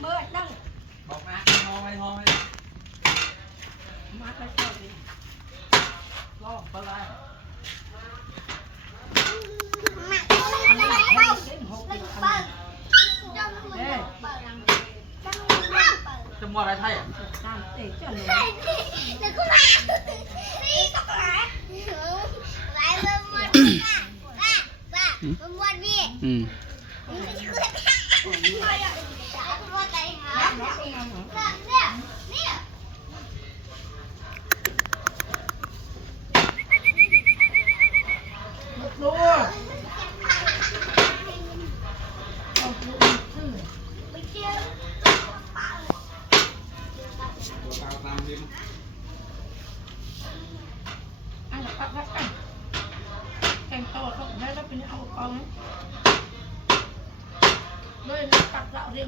เมื่อนั่ง บอกนะมองไปมองไป มาไปเที่ยวดิ ล่อปลา จังหวัดอะไรไทยอ่ะ ตามเตะเจ้าหนู อืม ดูเอาดูชื่อ ตามริม อันนั้นปักกันแกงโตต้องได้แล้วเป็นเอากองเลยปักเราเรียง